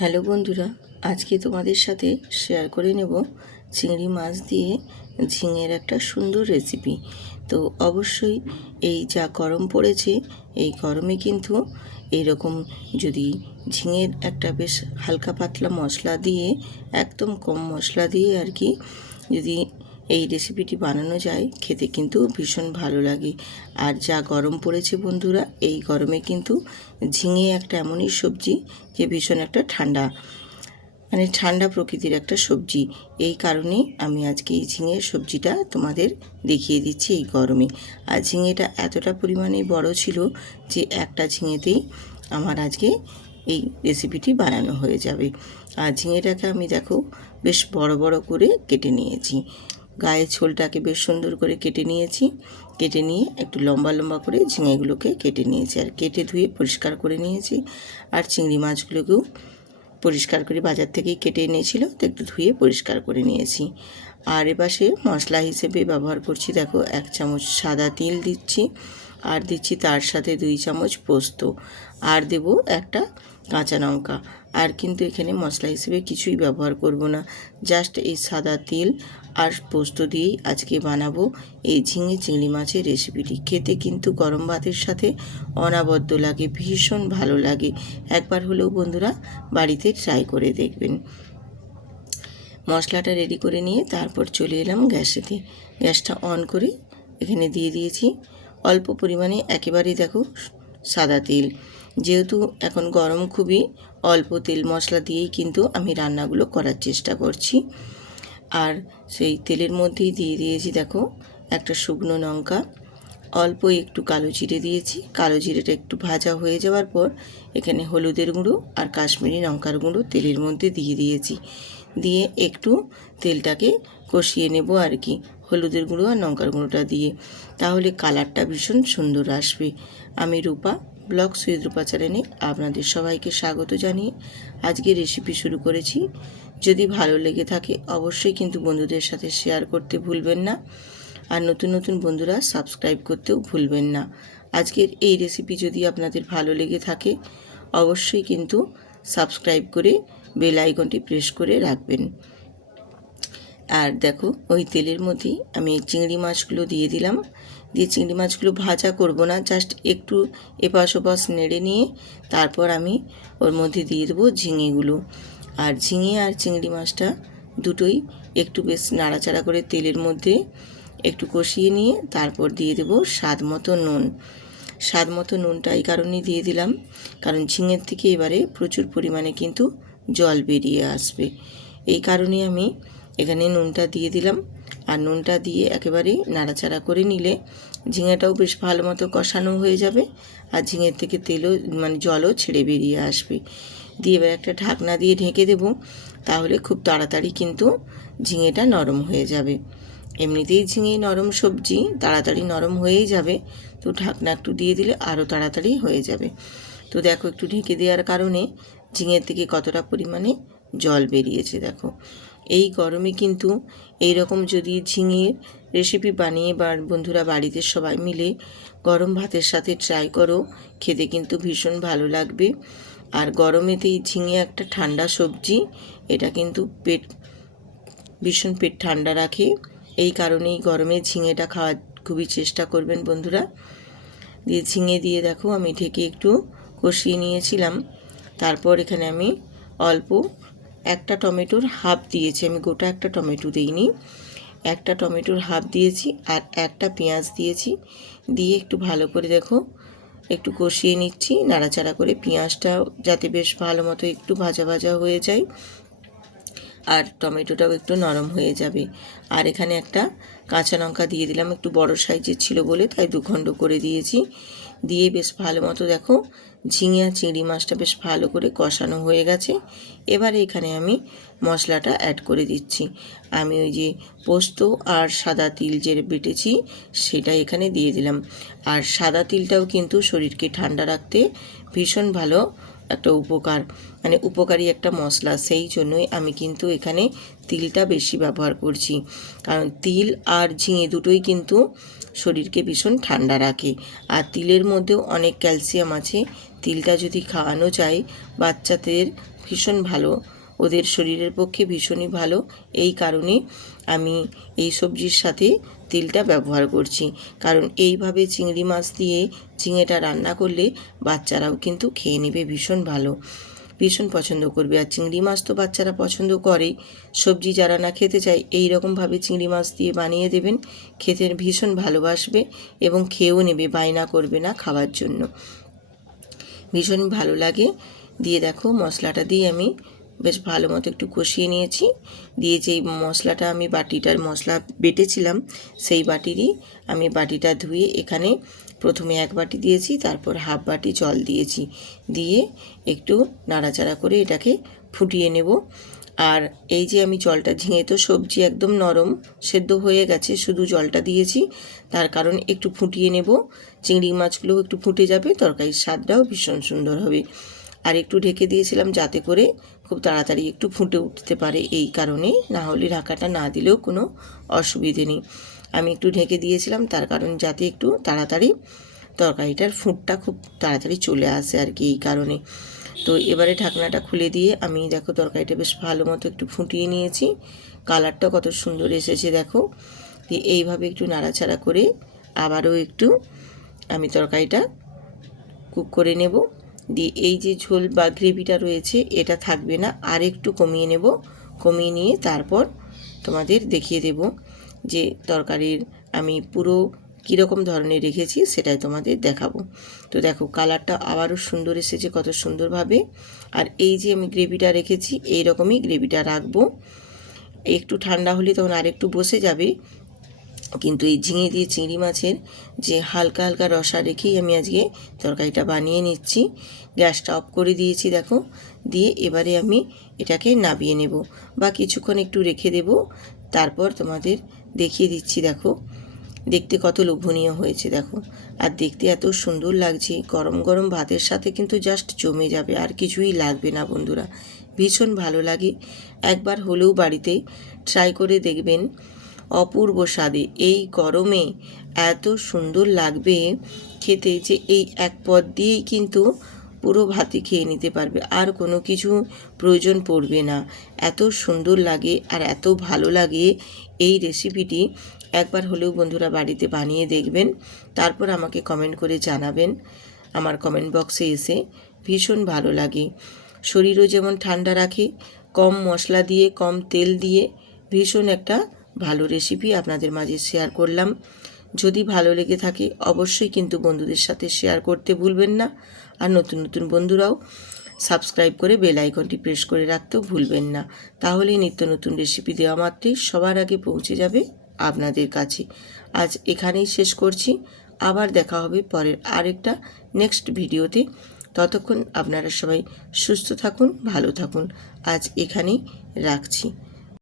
Hello বন্ধুরা, আজকে তোমাদের সাথে শেয়ার করে নেব চিংড়ি মাছ দিয়ে ঝিঙের একটা সুন্দর রেসিপি। তো অবশ্যই এই যা গরম পড়েছে, এই গরমে কিন্তু এইরকম যদি ঝিঙের একটা বেশ হালকা পাতলা মশলা দিয়ে, একদম কম মশলা দিয়ে আর কি, যদি এই রেসিপিটি বানানো যায়, খেতে কিন্তু ভীষণ ভালো লাগে। আর যা গরম পড়েছে বন্ধুরা, এই গরমে কিন্তু ঝিঙে একটা এমনই সবজি যে ভীষণ একটা ঠান্ডা প্রকৃতির একটা সবজি। এই কারণেই আমি আজকে এই ঝিঙের সবজিটা তোমাদের দেখিয়ে দিচ্ছি এই গরমে। আর ঝিঙেটা এতটা পরিমাণে বড় ছিল যে একটা ঝিঙেতেই আমার আজকে এই রেসিপিটি বানানো হয়ে যাবে। আর ঝিঙেটাকে আমি দেখো বেশ বড় বড় করে কেটে নিয়েছি। গায়ের ছোলটাকে বেশ সুন্দর করে কেটে নিয়েছি। কেটে নিয়ে একটু লম্বা লম্বা করে ঝিঙেগুলোকে কেটে নিয়েছি, আর কেটে ধুয়ে পরিষ্কার করে নিয়েছি। আর চিংড়ি মাছগুলোকেও পরিষ্কার করে বাজার থেকেই কেটে এনেছিল, তো একটু ধুয়ে পরিষ্কার করে নিয়েছি। আর এপাশে মশলা হিসেবে ব্যবহার করছি, দেখো 1 চামচ সাদা তিল দিচ্ছি, আর দিচ্ছি তার সাথে 2 চামচ পোস্ত, আর দেব একটা কাঁচা লঙ্কা। আর কিন্তু এখানে মশলা হিসেবে কিছুই ব্যবহার করব না, জাস্ট এই সাদা তিল আর পোস্ত দিয়েই আজকে বানাবো এই ঝিঙে চিংড়ি মাছের রেসিপিটি। খেতে কিন্তু গরম ভাতের সাথে অনবদ্য লাগে, ভীষণ ভালো লাগে। একবার হলেও বন্ধুরা বাড়িতে ট্রাই করে দেখবেন। মশলাটা রেডি করে নিয়ে তারপর চলে এলাম গ্যাসেতে। গ্যাসটা অন করে এখানে দিয়ে দিয়েছি অল্প পরিমাণে একেবারেই দেখো সাদা তেল। যেহেতু এখন গরম, খুবই অল্প তেল মশলা দিয়েই কিন্তু আমি রান্নাগুলো করার চেষ্টা করছি। আর সেই তেলের মধ্যেই দিয়ে দিয়েছি দেখো একটা শুকনো লঙ্কা, অল্প একটু কালো জিরে দিয়েছি। কালো জিরেটা একটু ভাজা হয়ে যাওয়ার পর এখানে হলুদের গুঁড়ো আর কাশ্মীরি লঙ্কার গুঁড়ো তেলের মধ্যে দিয়ে দিয়েছি। দিয়ে একটু তেলটাকে কষিয়ে নেব আর কি, হলুদের গুঁড়ো আর লঙ্কার গুঁড়োটা দিয়ে, তাহলে কালারটা ভীষণ সুন্দর আসবে। আমি রূপা, ব্লগ সুইট রূপা চ্যানেলে আপনাদের সবাইকে স্বাগত জানিয়ে আজকে রেসিপি শুরু করেছি। যদি ভালো লেগে থাকে অবশ্যই কিন্তু বন্ধুদের সাথে শেয়ার করতে ভুলবেন না, আর নতুন নতুন বন্ধুরা সাবস্ক্রাইব করতেও ভুলবেন না। আজকের এই রেসিপি যদি আপনাদের ভালো লেগে থাকে অবশ্যই কিন্তু সাবস্ক্রাইব করে বেল আইকনটি প্রেস করে রাখবেন। আর দেখো ওই তেলের মধ্যেই আমি চিংড়ি মাছগুলো দিয়ে দিলাম। দিয়ে চিংড়ি মাছগুলো ভাজা করব না, জাস্ট একটু এপাশ ওপাশ নেড়ে নিয়ে তারপর আমি ওর মধ্যে দিয়ে দেবো ঝিঙেগুলো। আর ঝিঙে আর চিংড়ি মাছটা দুটোই একটু বেশ নাড়াচাড়া করে তেলের মধ্যে একটু কষিয়ে নিয়ে তারপর দিয়ে দেবো স্বাদ মতো নুন। স্বাদ মতো নুনটা এই কারণেই দিয়ে দিলাম, কারণ ঝিঙের থেকে এবারে প্রচুর পরিমাণে কিন্তু জল বেরিয়ে আসবে। এই কারণে আমি এখানে নুনটা দিয়ে দিলাম। আর নুনটা দিয়ে একেবারে নাড়াচাড়া করে নিলে ঝিঙেটাও বেশ ভালো মতো কষানো হয়ে যাবে, আর ঝিঙের থেকে তেলও জলও ছেড়ে বেরিয়ে আসবে। দিয়ে এবার একটা ঢাকনা দিয়ে ঢেকে দেব, তাহলে খুব তাড়াতাড়ি কিন্তু ঝিঙেটা নরম হয়ে যাবে। এমনিতেই ঝিঙে নরম সবজি, তাড়াতাড়ি নরম হয়েই যাবে, তো ঢাকনা একটু দিয়ে দিলে আরও তাড়াতাড়ি হয়ে যাবে। তো দেখো একটু ঢেকে দেওয়ার কারণে ঝিঙের থেকে কতটা পরিমাণে জল বেরিয়েছে দেখো। এই গরমে কিন্তু এই রকম যদি ঝিঙের রেসিপি বানিয়ে বা বন্ধুরা বাড়িতে সবাই মিলে গরম ভাতের সাথে ট্রাই করো, খেতে কিন্তু ভীষণ ভালো লাগবে। আর গরমেতেই ঝিঙে একটা ঠান্ডা সবজি, এটা কিন্তু ভীষণ পেট ঠান্ডা রাখে। এই কারণেই গরমে ঝিঙেটা খাওয়ার খুবই চেষ্টা করবেন বন্ধুরা। দিয়ে ঝিঙে দিয়ে দেখো আমি ঢেকে একটু কষিয়ে নিয়েছিলাম। তারপর এখানে আমি অল্প একটা টমেটোর হাফ দিয়েছি, আমি গোটা একটা টমেটো দিইনি, একটা টমেটোর হাফ দিয়েছি, আর একটা পেঁয়াজ দিয়েছি। দিয়ে একটু ভালো করে দেখো একটু কষিয়ে নিচ্ছি নাড়াচাড়া করে, পেঁয়াজটা যাতে বেশ ভালো মতো একটু ভাজা ভাজা হয়ে যায় আর টমেটোটাও একটু নরম হয়ে যাবে। আর এখানে একটা কাঁচা লঙ্কা দিয়ে দিলাম, একটু বড় সাইজের ছিল বলে তাই 2 খণ্ড করে দিয়েছি। দিয়ে বেশ ভালো মতো দেখো ঝিঙে আর চিংড়ি মাছটা বেশ ভালো করে কষানো হয়ে গেছে। এবারে এখানে আমি মশলাটা অ্যাড করে দিচ্ছি। আমি ওই যে পোস্ত আর সাদা তিল যে বেটেছি সেটা এখানে দিয়ে দিলাম। আর সাদা তিলটাও কিন্তু শরীরকে ঠান্ডা রাখতে ভীষণ ভালো একটা উপকারী একটা মশলা, সেই জন্যই আমি কিন্তু এখানে তিলটা বেশি ব্যবহার করছি। কারণ তিল আর ঝিঙে দুটোই কিন্তু শরীরকে ভীষণ ঠান্ডা রাখে, আর তিলের মধ্যেও অনেক ক্যালসিয়াম আছে। তিলটা যদি খাওয়ানো যায় বাচ্চাদের ভীষণ ভালো, ওদের শরীরের পক্ষে ভীষণই ভালো। এই কারণে আমি এই সবজির সাথে তিলটা ব্যবহার করছি, কারণ এইভাবে চিংড়ি মাছ দিয়ে ঝিঙেটা রান্না করলে বাচ্চারাও কিন্তু খেয়ে নেবে, ভীষণ ভালো, ভীষণ পছন্দ করবে। আর চিংড়ি মাছ তো বাচ্চারা পছন্দ করেই, সবজি যারা না খেতে চায় এই রকমভাবে চিংড়ি মাছ দিয়ে বানিয়ে দেবেন, খেতে ভীষণ ভালোবাসবে এবং খেয়েও নেবে, বায়না করবে না খাওয়ার জন্য, ভীষণ ভালো লাগে। দিয়ে দেখো মশলাটা দিয়ে আমি বেশ ভালো মতো একটু কষিয়ে নিয়েছি। দিয়ে যেই মশলাটা আমি বাটিটার মশলা বেটেছিলাম সেই বাটিরই আমি বাটিটা ধুয়ে এখানে প্রথমে 1 বাটি দিয়েছি, তারপর হাফ বাটি জল দিয়েছি, দিয়ে একটু নাড়াচাড়া করে এটাকে ফুটিয়ে নেব। আর এই যে আমি জলটা, ঝিঙে তো সবজি একদম নরম সেদ্ধ হয়ে গেছে, শুধু জলটা দিয়েছি, তার কারণ একটু ফুটিয়ে নেব, চিংড়ি মাছগুলোও একটু ফুটে যাবে, তরকারির স্বাদটাও ভীষণ সুন্দর হবে। আর একটু ঢেকে দিয়েছিলাম যাতে করে খুব তাড়াতাড়ি একটু ফুটে উঠতে পারে, এই কারণে, না হলে ঢাকাটা না দিলেও কোনো অসুবিধে নেই। আমি একটু ঢেকে দিয়েছিলাম তার কারণ যাতে একটু তাড়াতাড়ি তরকারিটার ফুটটা খুব তাড়াতাড়ি চলে আসে আর কি, এই কারণে। তো এবারে ঢাকনাটা খুলে দিয়ে আমি দেখো তরকারিটা বেশ ভালো মতো একটু ফুটিয়ে নিয়েছি, কালারটা কত সুন্দর এসেছে দেখো। দিয়ে এইভাবে একটু নাড়াচাড়া করে আবারও একটু আমি তরকারিটা কুক করে নেব। দিয়ে এই যে ঝোল বা গ্রেভিটা রয়েছে এটা থাকবে না, আর একটু কমিয়ে নেব, কমিয়ে নিয়ে তারপর তোমাদের দেখিয়ে দেব যে তরকারির আমি পুরো কীরকম ধরনের রেখেছি সেটাই তোমাদের দেখাবো। তো দেখো কালারটা আবারও সুন্দর এসেছে কত সুন্দরভাবে। আর এই যে আমি গ্রেভিটা রেখেছি এই রকমই গ্রেভিটা রাখবো, একটু ঠান্ডা হলে তখন আরেকটু বসে যাবে, কিন্তু এই ঝিঙে দিয়ে চিংড়ি মাছের যে হালকা হালকা রসা রেখেই আমি আজকে তরকারিটা বানিয়ে নিচ্ছি। গ্যাসটা অফ করে দিয়েছি দেখো, দিয়ে এবারে আমি এটাকে নামিয়ে নেব বা কিছুক্ষণ একটু রেখে দেব, তারপর তোমাদের দেখিয়ে দিচ্ছি। দেখো দেখতে কত লোভনীয় হয়েছে দেখো, আর দেখতে এত সুন্দর লাগছে, গরম গরম ভাতের সাথে কিন্তু জাস্ট জমে যাবে, আর কিছুই লাগবে না বন্ধুরা, ভীষণ ভালো লাগে। একবার হলেও বাড়িতে ট্রাই করে দেখবেন, অপূর্ব স্বাদে, এই গরমে এত সুন্দর লাগবে খেতে যে এই এক পদ দিয়েই কিন্তু পুরো ভাতই খেয়ে নিতে পারবে, আর কোনো কিছু প্রয়োজন পড়বে না, এত সুন্দর লাগে আর এত ভালো লাগে। এই রেসিপিটি একবার হলেও বন্ধুরা বাড়িতে বানিয়ে দেখবেন, তারপর আমাকে কমেন্ট করে জানাবেন আমার কমেন্ট বক্সে এসে, ভীষণ ভালো লাগে। শরীরও যেমন ঠান্ডা রাখে, কম মশলা দিয়ে কম তেল দিয়ে ভীষণ একটা ভালো রেসিপি আপনাদের মাঝে শেয়ার করলাম। যদি ভালো লেগে থাকে অবশ্যই কিন্তু বন্ধুদের সাথে শেয়ার করতে ভুলবেন না, আর নতুন নতুন বন্ধুরাও সাবস্ক্রাইব করে বেল আইকনটি প্রেস করে রাখতেও ভুলবেন না, তাহলে নিত্য নতুন রেসিপি দেওয়া মাত্রই সবার আগে পৌঁছে যাবে আপনাদের কাছে। আজ এখানেই শেষ করছি, আবার দেখা হবে পরের আরেকটা নেক্সট ভিডিওতে। ততক্ষণ আপনারা সবাই সুস্থ থাকুন, ভালো থাকুন, আজ এখানেই রাখছি।